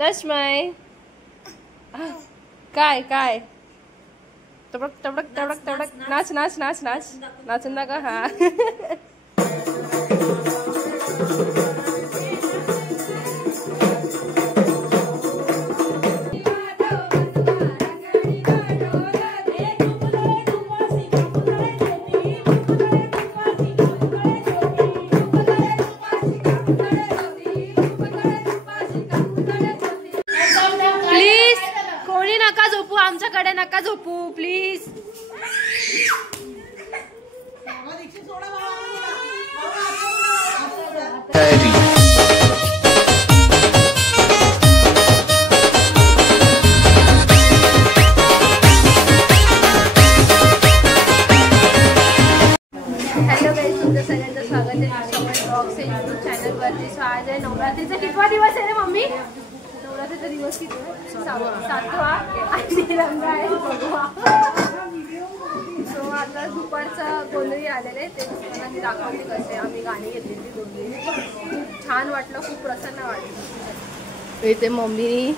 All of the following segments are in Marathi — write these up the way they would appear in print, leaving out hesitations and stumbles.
तस्मै काय काय तबडक तबडक तबडक तबडक नाच नाच नाच नाच नाचून दाखव हा आमच्याकडे नका झोपू प्लीज. हॅलो गाईज, तुमचं सगळ्यांचं स्वागत आहे युट्यूब चॅनलवरती. सो आज आहे नवरात्रीचा कितवा दिवस आहे रे मम्मी? नवरात्रीचा दिवस किती? 7वा आणि रंग आहे बघवा. सो आता दुपारचं गोंधळी आलेले ते तुम्हाला मी दाखवते कसे आम्ही गाणी घेतलेली गोंधळी. खूप छान वाटलं, खूप प्रसन्न वाटलं. इथे मम्मीनी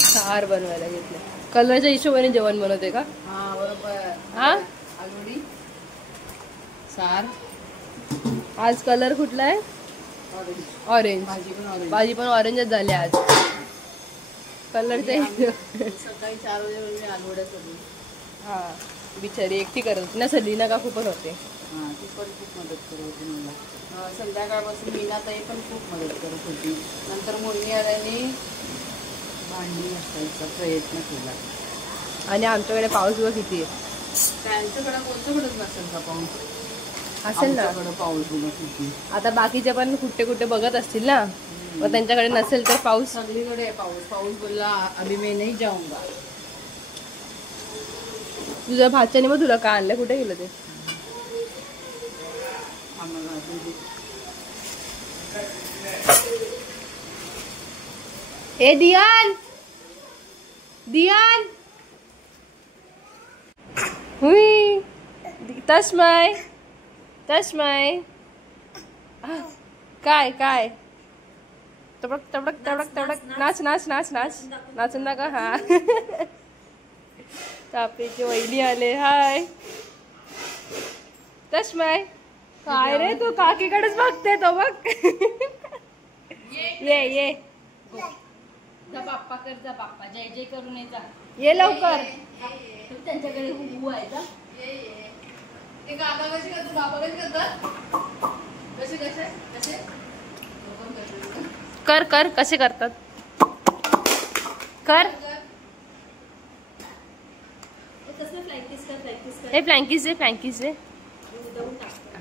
सार बनवायला घेतलं. कलरच्या हिशोबाने जेवण बनवते का? हा बरोबर. हा आलूडी सार. आज कलर कुठला आहे? ऑरेंज. भाजी पण ऑरेंजच झाली आज. कलरचे सकाळी 4 वाजे आलवड्या सगळी. हा बिचारी एकटी करत होती ना. सलीना का खूपच होते. हां ती पण खूप मदत करत होती मला. संध्याकाळपासून मीनाताई पण खूप मदत करत होती. नंतर मुलगी आल्याने भांडी घासायचा प्रयत्न केला. आणि आमच्याकडे पाऊस बघ किती आहे. त्यांच्याकडे कोणत्याकडेच नसेल का पाऊस? असेल ना पाऊस किती. आता बाकीचे पण कुठे कुठे बघत असतील ना, मग त्यांच्याकडे नसेल तर पाऊस. सगळीकडे आहे पाऊस. पाऊस बोलला अभी मैं नहीं जाऊंगा. तुझ्या भाच्याने मग तुला काय आणलं? कुठे गेलं ते? ए दियान, दियान हुई तस्मै तस्मै काय काय तबडक तबडक तबडक तबडक नाच नाच नाच नाच नाचून दाखव हा तापेची वहिनी आले. हाय तस्मै. काय रे तू काकीकडेच बघते तो बघ. ये ये जा बाप्पा कर, जा बाप्पा जय जय करून ये. ये लवकर. त्यांच्याकडे हुबू आहे का? ते काका कशी करतो, बाबा कशी करतात? कसे कसे कसे कर कर कसे करतात कर. ए फ्लँकीस दे, फ्लँकीस दे.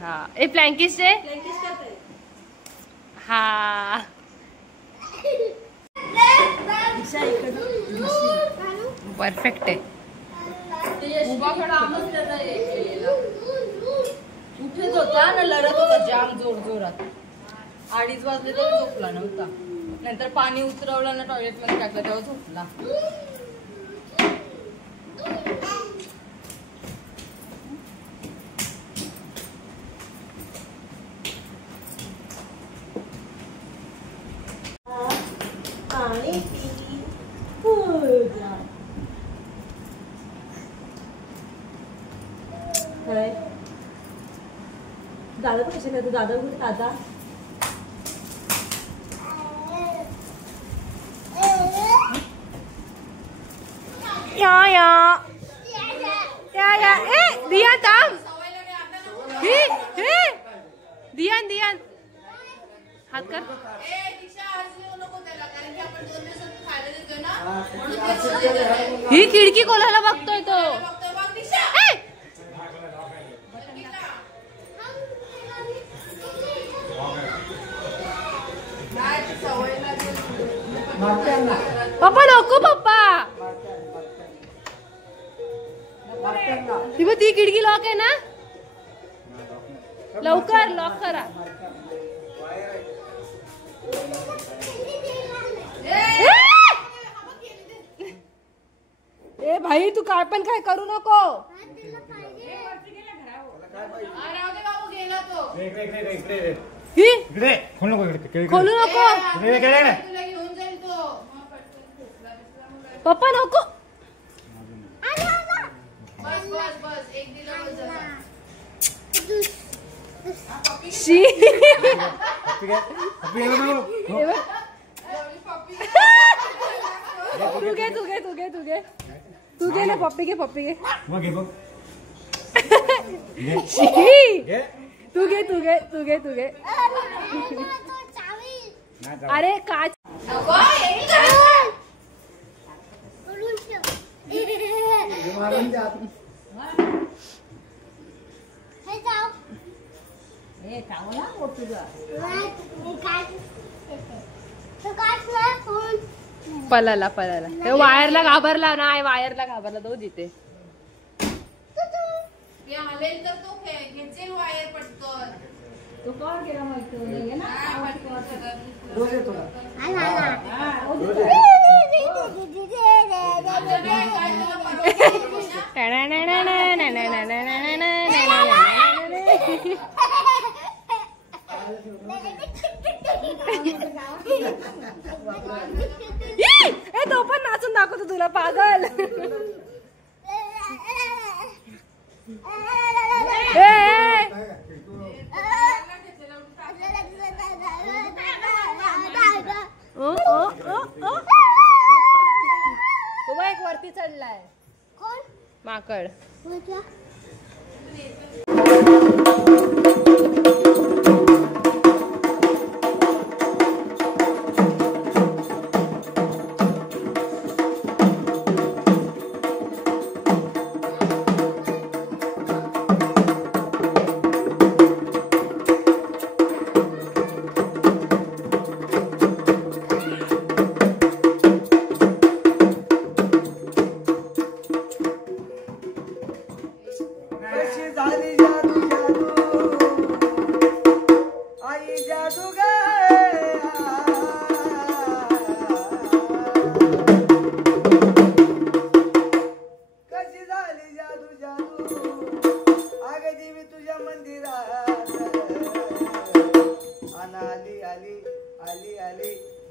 हा ए फ्लँकीस दे. हा परफेक्ट आहे. उठत होता ना, लढत होता जाम जोर जोरात. 2:30 वाजले तर झोपला नव्हता. नंतर पाणी उतरवलं ना टॉयलेट मध्ये टाकलं तेव्हा झोपला. दादा पण कसे करतो? दादा कुठे? दादा या या या या. ए दियान थांब. हे हे दियान दियान हात कर. ही खिडकी कोणाला बघतोय तो? पप्पा नको पप्पा. ती खिडकी लॉक आहे ना, लवकर लॉक करा. ए भाई तू काय पण काय करू नको. खोलू नको. पप्पा नको. बस बस बस एक दिला बस झाला. शी तू घे तू घे तू घे तू घे तू घे ना पप्पी घे पप्पी घे. शी तू घे तू घे तू घे तू घे. अरे काच पळाला पळाला वायरला घाबरला नाही वायरला घाबरला तो जिथे हलेल तर तो घेचेल वायर पटकन. तो कोण गेला माहिती ना तो पण नाचून दाखवतो तुला पागल. एक वरती चढलाय माकड.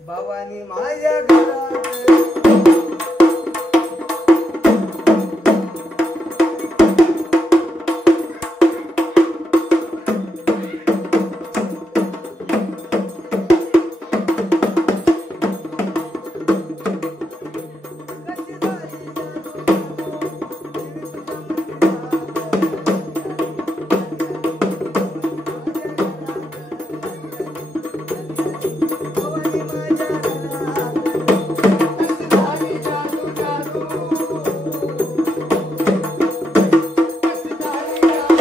भवानी माझ्या घरात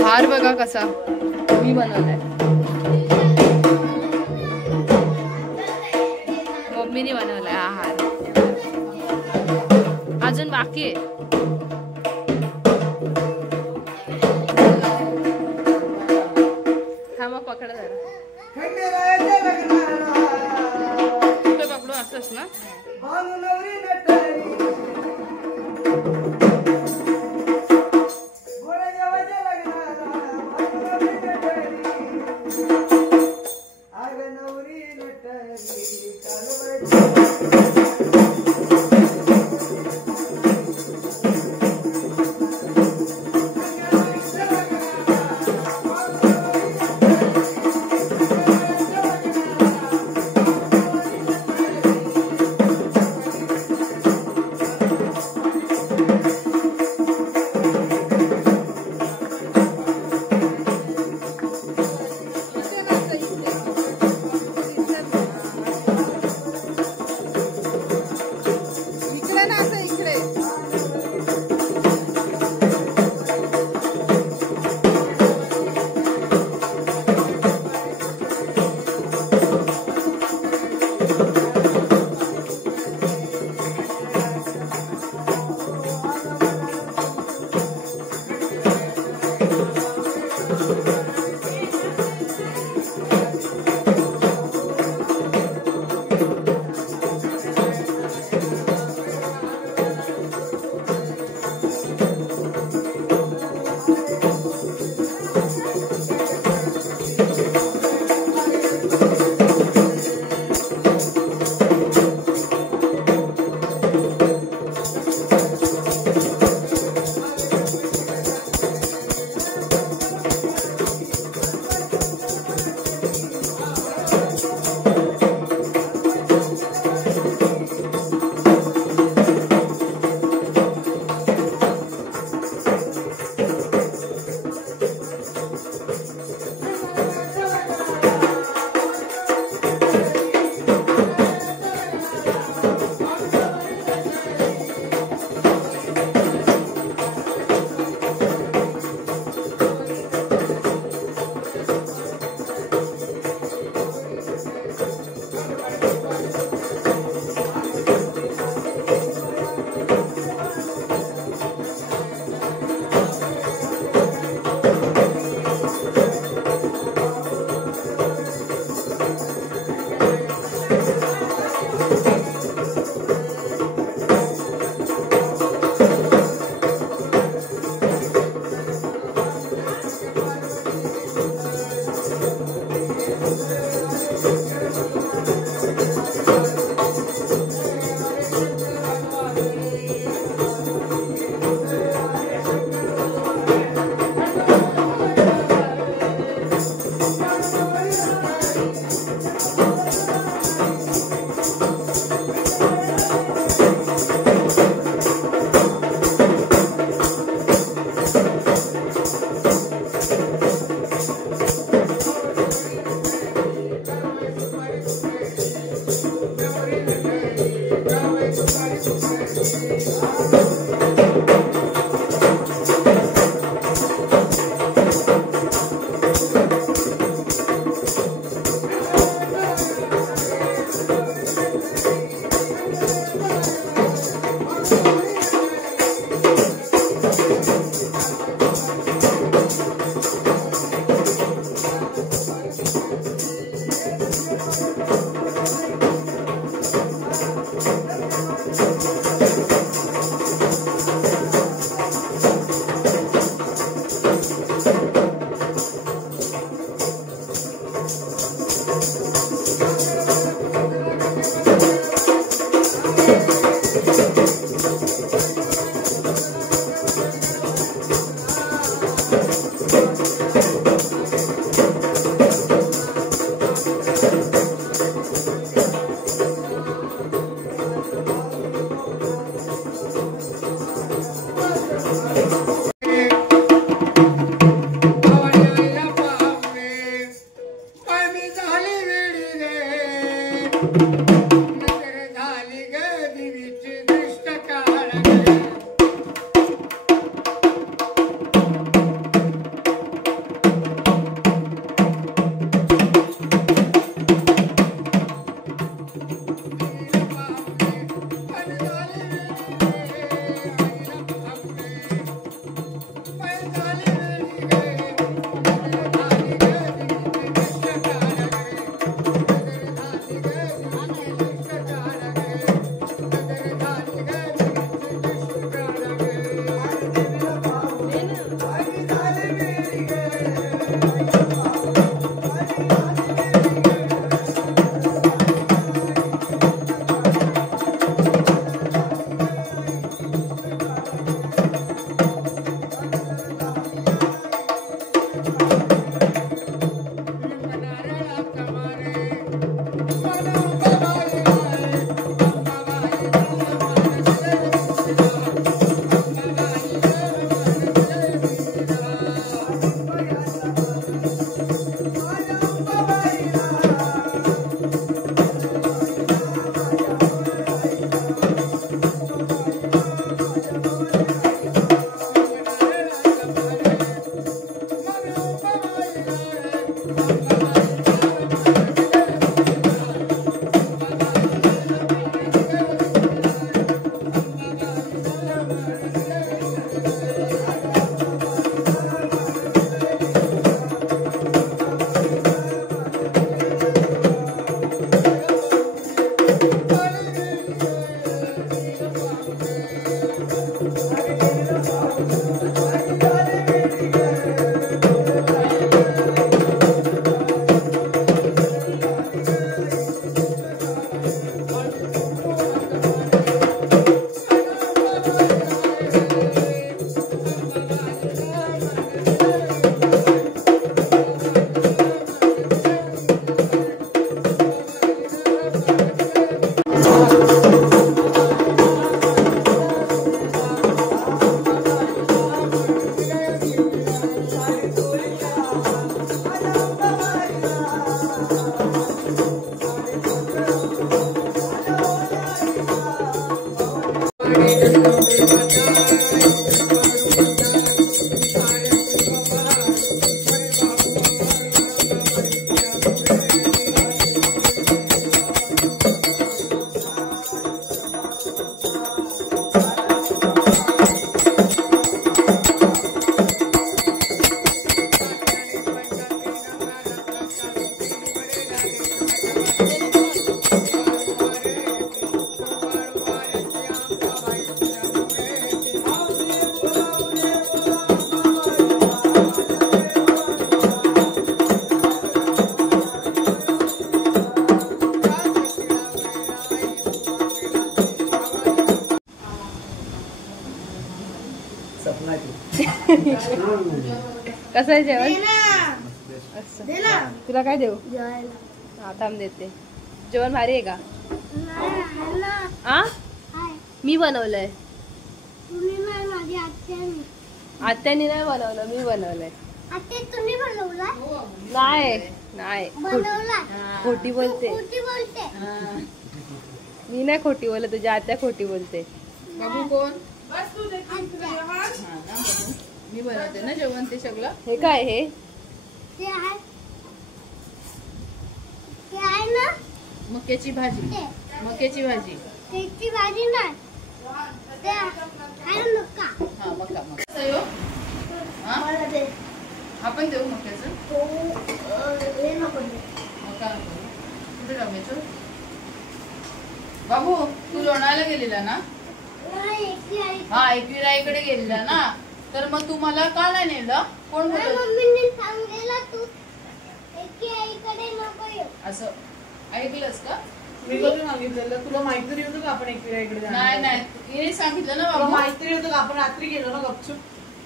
हार बघा कसा मी बनवलाय. मम्मीने बनवलाय हा हार. अजून बाकी आहे. हा मग पकडा जरा. कुठे पकडू असंच ना. कसं आहे जेवण? तुला काय देऊ? हा थांब देते. जेवण भारी आहे का? आ मी बनवलंय. आत्याने नाही बनवलं, मी बनवलंय. नाही नाही खोटी बोलते. मी नाही खोटी बोलत, तुझ्या आत्या खोटी बोलते. बाबू कोण? हा ना बाबू, मी बनवते ना जेवण ते सगळं. हे काय हे? मक्याची भाजी. मक्याची भाजी. हा मका मका. हा आपण देऊ मक्याचं. मका कुठे टाकायचं? बाबू तू लोणावळ्याला गेलेला ना? हा एकविराईकडे गेलेला ना, तर मग तू मला का नाही नेलं? कोण बोलत? असं ऐकलंस का? मी कधी सांगितलेलं तुला? माहिती होतं का आपण एकविराईकडे जाणार? नाही नाही हे सांगितलं ना तुला बाबू. माहिती होतं का आपण रात्री गेलो ना गपचूप?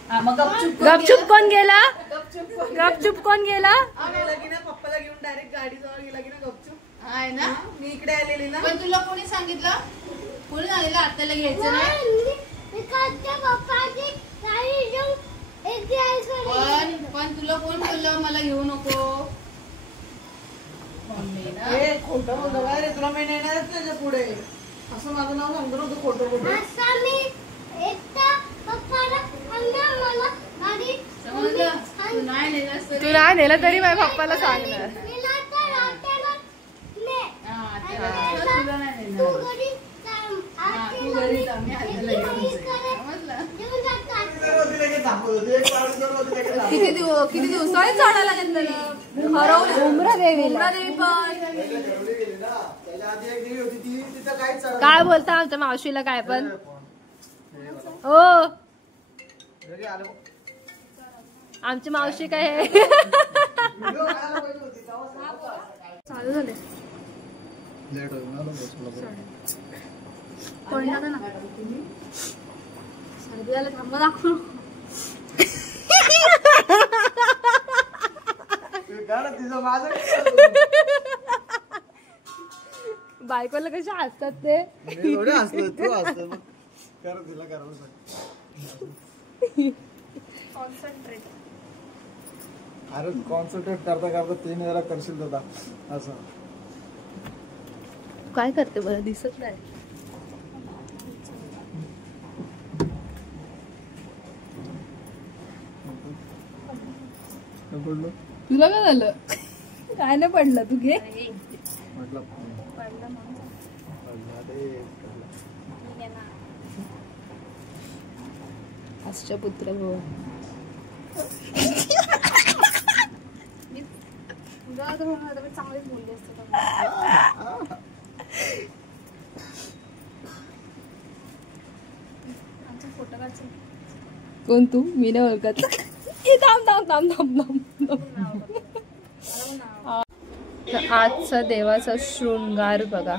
हा मग गपचूप गपचूप कोण गेला? गपचूप गपचूप कोण गेला? गेला की ना, पप्पाला घेऊन डायरेक्ट गाडीजवळ गेला की ना गपचूप. आहे ना. मी इकडे आलेली ना. पण तुला कोणी सांगितलं? कोणी सांगितलं आत्याला घ्यायचं नाही? पण तुला कोण बोललं मला घेऊ नको? मम्मी ना. ए खोटं बोलतो काय रे? तुला मी नेणारच त्याच्या पुढे. असं माझं नाव सांगतो नव्हतं खोटं खोटं. समजलं? तू नाही नेलंस तरी. तू नाही नेलं तरी माझ्या पप्पाला सांगणार. हा, आत्याला तुला नाही नेलं. हा, तू घरी जा, मी आत्याला घेऊन जाईन. समजलं? किती दिवसांनी चढायला घेतलेलं हरवलं. उमरा देवीला. देवी पण काय बोलता आमच्या मावशीला काय पण? हो आमची मावशी काय आहे? चालू झाले. सर्दी आलं थांबा दाखवू. बायकोला कशा हसतात ते. अरे कॉन्सन्ट्रेट करता करता 3 वेळा करशील दादा असं. काय करते बरं दिसत नाही. तुला काय झालं? काय नाही पडलं तू घे. म्हटलं आजच्या पुत्र चांगलेच बोलले असते. फोटो काढ. कोण तू? मी नाही ओळखत. आजचा देवाचा शृंगार बघा.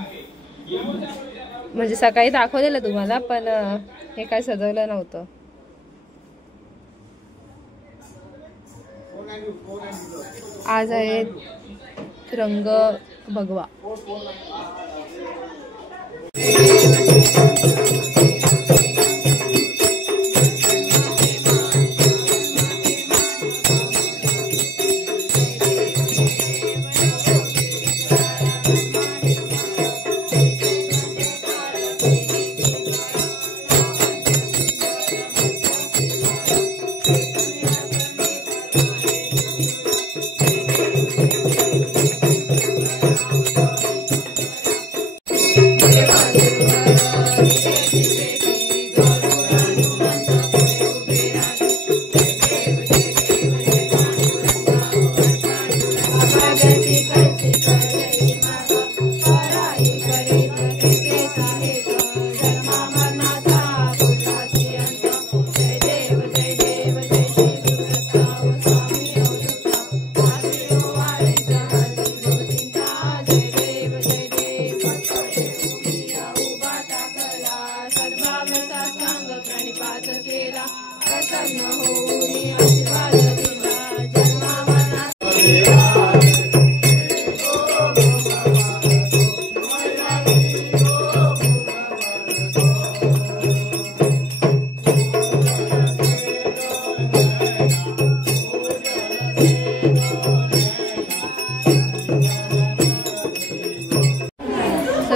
म्हणजे सकाळी दाखवलेलं तुम्हाला, पण हे काय सजवलं नव्हतं. आज आहे रंग भगवा.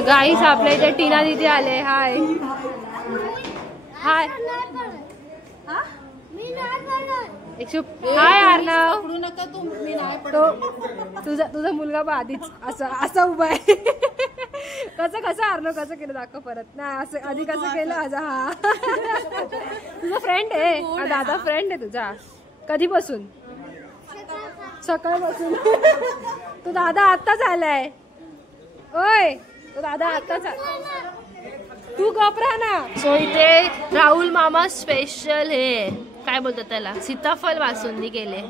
गाईस अच्छा आपल्या इथे टीना दीदी आले. हाय हाय हाय अर्णव. पकडू नका तू, मी नाही तो तुझा मुलगा बा आधीच असा उभा आहे. कसं अर्णव कसं केलं दाखव परत. नाही असं आधी कसं केलं आज. हा तुझा फ्रेंड आहे हा दादा, फ्रेंड आहे तुझा. कधीपासून? सकाळपासून. तो दादा आत्ताच आलाय. ओय तो दादा आत्ताच तू गप राहा ना. सो इथे राहुल मामा स्पेशल हे काय बोलतात त्याला सीताफळ बासुंदी केले.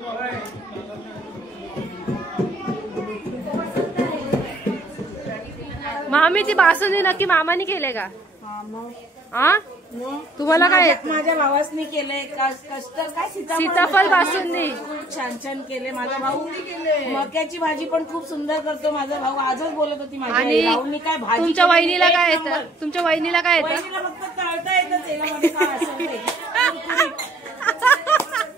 मामी ती बासुंदी नक्की मामाने केले का? हा तुम्हाला काय? माझ्या भावासनी केलंय कस्टर्ड काय सीताफळ बासुंदी छान छान केले. माझा भाऊ मक्याची भाजी पण खूप सुंदर करतो. माझा भाऊ आजच बोलत होती आणि भाऊनी काय भाजी. तुमच्या वहिनीला काय येतं? तुमच्या वहिनीला काय येतं? वहिनीला फक्त तळता येतं तेलामध्ये काय असेल ते.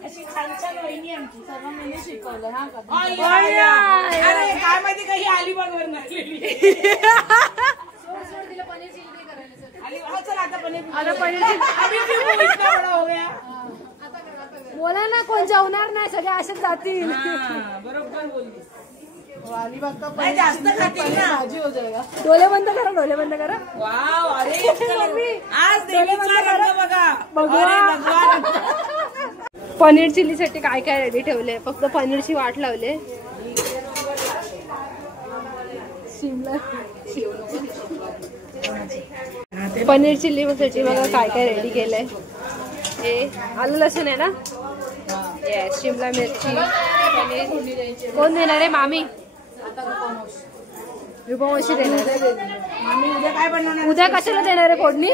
अशी छान छान वहिनी आमची सगळं मी शिकवलं. हा अरे काय माहिती काही अलिबागवर नाही. बोला ना कोण जेवणार नाही सगळे असेच जातील. बरोबर बोलली. जास्त खातील ना भाजी हो जाएगा. डोले बंद करा डोले बंद करा. वाव अरे आज देवीचा रंग बघा. पनीर चिली साठी काय काय रेडी ठेवले? फक्त पनीरची वाट लावले. शिमला पनीर चिल्ली साठी बघा काय काय रेडी केलंय. हे आलं लसूण आहे ना. येस शिमला मिरची पनीर. कोण देणार आहे? मामी रूपमावशी देणार आहे. मामी उद्या काय बनवणार? उद्या कशाला देणार आहे फोडणी?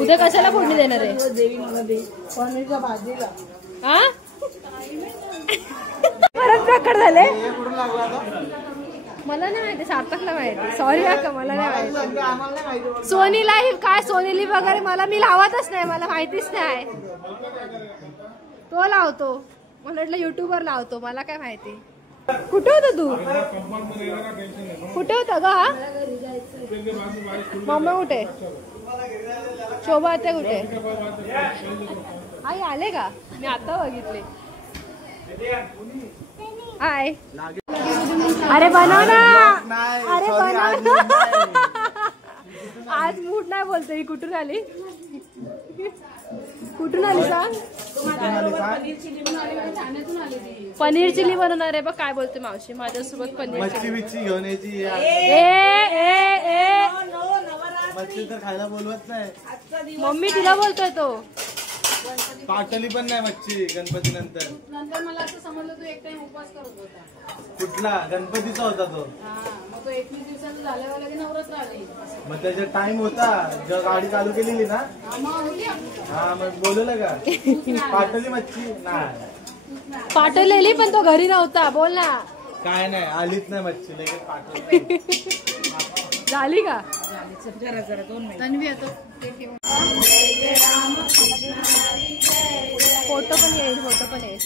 उद्या कशाला फोडणी देणार आहे? देवी मला दे पनीरच्या भाजीला. हा परत प्रकट झाले. मला नाही माहिती, सार्थकला माहिती. सॉरी का मला नाही माहिती. सोनीला काय सोनीली वगैरे मला मी लावतच नाही, मला माहितीच नाही. तो लावतो मला वाटलं युट्यूबवर लावतो, मला काय माहिती. कुठे होता तू? कुठे होता ग? हा मम्मा कुठे? शोभा आत्या कुठे? आई आले का? मी आता बघितले. हाय अरे बनव ना. अरे बनव ना. आज मूड नाही बोलते. ही कुठून आली? कुठून आली सांग? पनीर चिली बनवणार आहे बघ. काय बोलते मावशी माझ्यासोबत पनीर मच्छी बिच्छी घेऊन यायची. मच्छी तर खायला बोलवत नाही मम्मी, तिला बोलतोय तो. पाटली पण नाही मच्छी गणपती नंतर. नंतर मला असं समजलं तू एक टाइम उपवास करत होता. कुठला गणपतीचा होता तो? मग तो 21 दिवसाचं झाल्यावर लगे नवरात्र आले. मग त्याचा टाइम होता जेव्हा गाडी चालू केलेली ना. हा मग बोलवलं का? पाटली मच्छी नाही. पाठवलेली पण तो घरी नव्हता. बोल ना. काय नाही आलीच नाही मच्छी. लगेच पाठवली. झाली का? जरा जरा 2 मिनिट. तन्वी येतो फोटो पण येईल. फोटो पण येईल.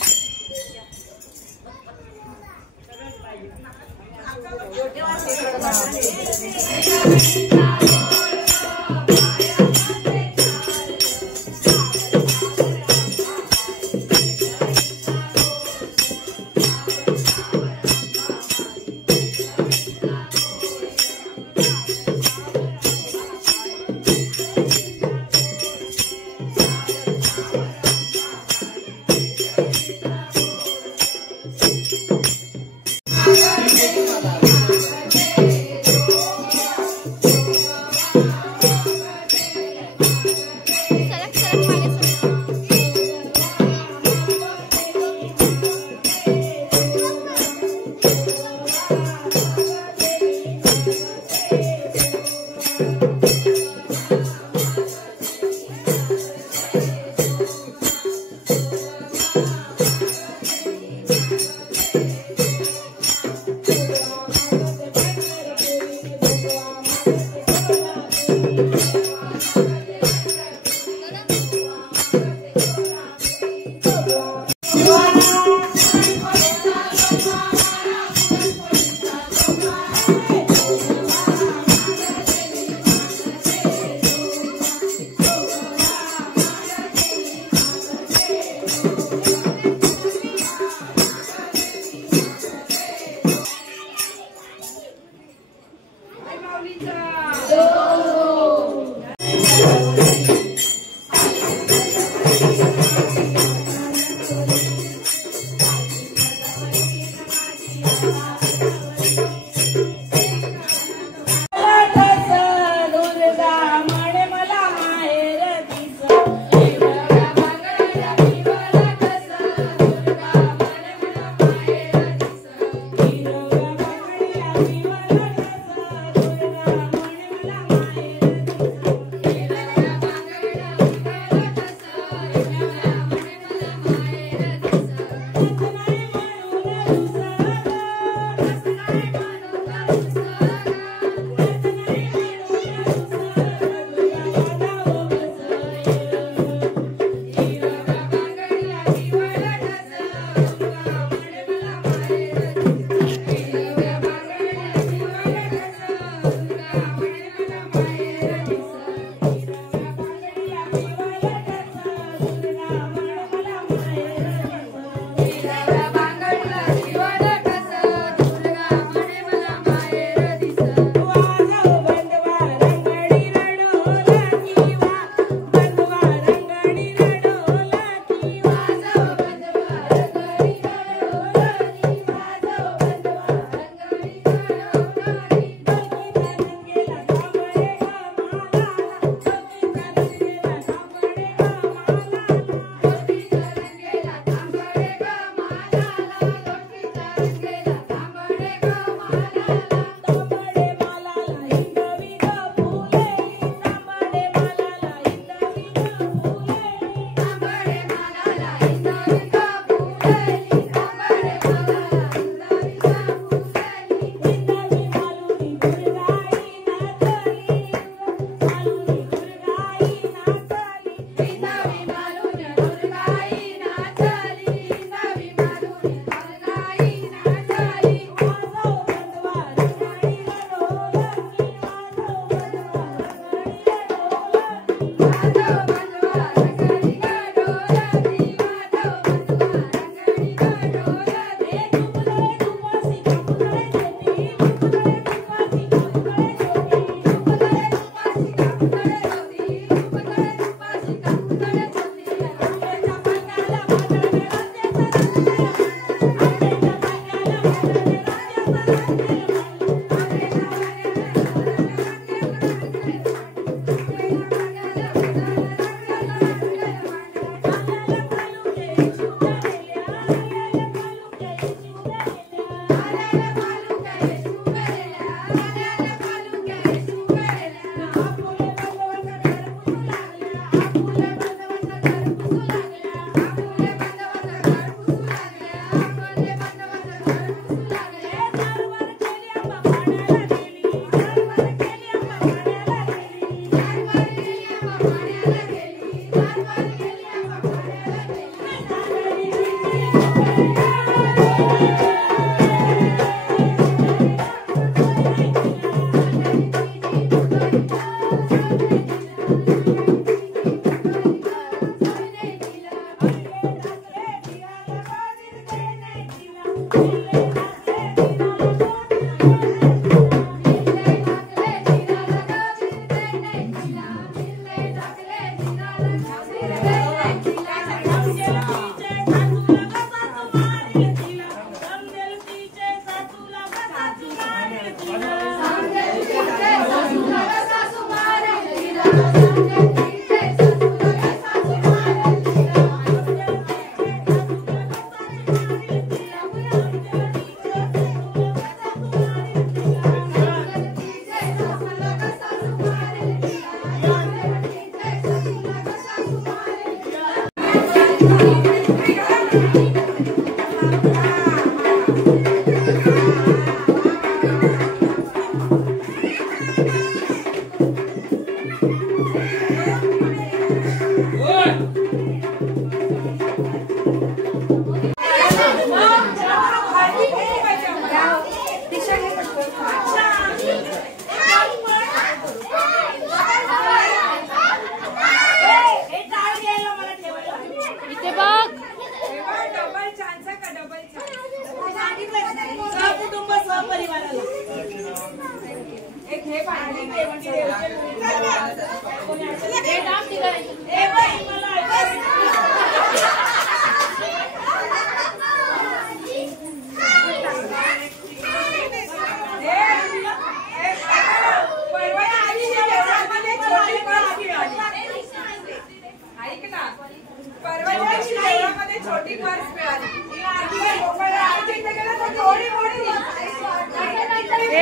छोटी पर्स मिळाली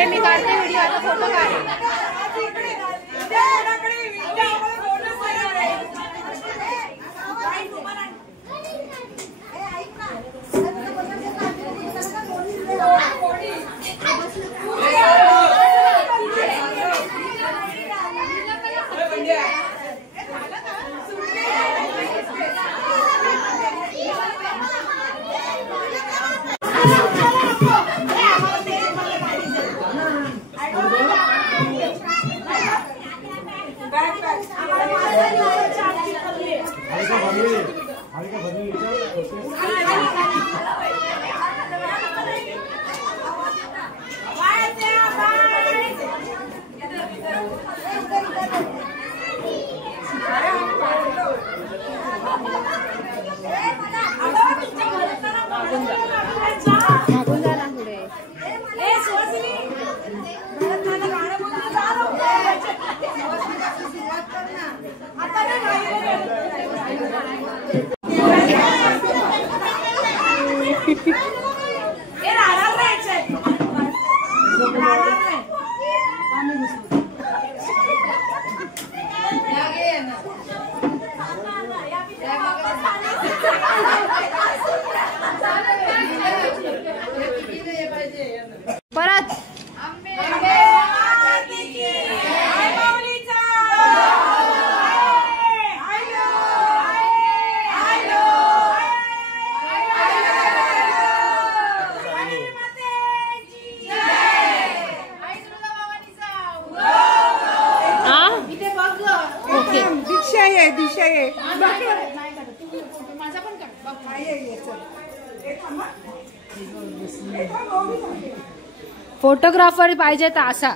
मी काढते व्हिडिओ आता फोटो काढ परत दिशा आहे दिशा आहे फोटोग्राफर पाहिजे तर असा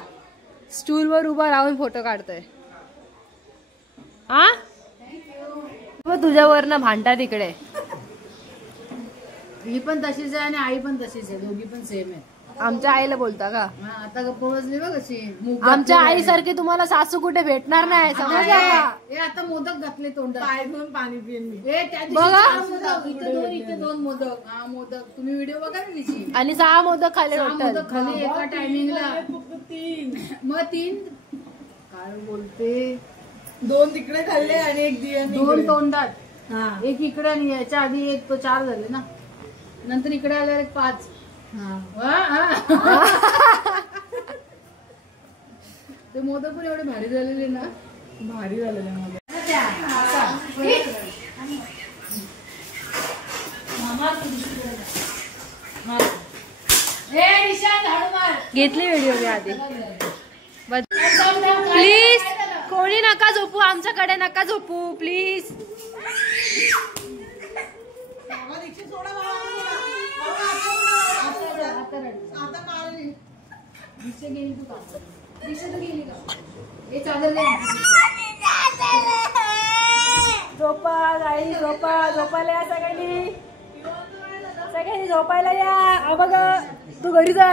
स्टूल वर उभा राहून फोटो काढतोय. हा तुझ्यावर ना भांडा तिकडे. ही पण तशीच आहे आणि आई पण तशीच आहे, दोघी पण सेम आहे. आमच्या आईला बोलता का? आता गप्प बसली बघ कशी. आमच्या आईसारखी तुम्हाला सासू कुठे भेटणार नाही, समजलं का? हे आता मोदक घातले तोंडात, पाय धुवून पाणी पिऊन बघा. इथे दोन मोदक. हा मोदक तुम्ही व्हिडिओ बघा ना तिची. आणि 6 मोदक खाल्ले मोदक खाली एका टायमिंगला. मग 3 काय बोलते, 2 तिकडे खाल्ले आणि 1 दिया 2 तोंडात. एक इकडे आणि याच्या आधी 1 तो 4 झाले ना, नंतर इकडे आल्यावर 1 5. ते मोदक पण एवढे भारी झालेले ना, भारी झालेले मोदक. घेतली व्हिडिओ मी आधी. प्लीज कोणी नका झोपू, आमच्याकडे नका झोपू प्लीज. झोपा गाई, झोपा, झोपायला या सगळ्यांनी, सगळ्यांनी झोपायला या. बघ तू घरी जा.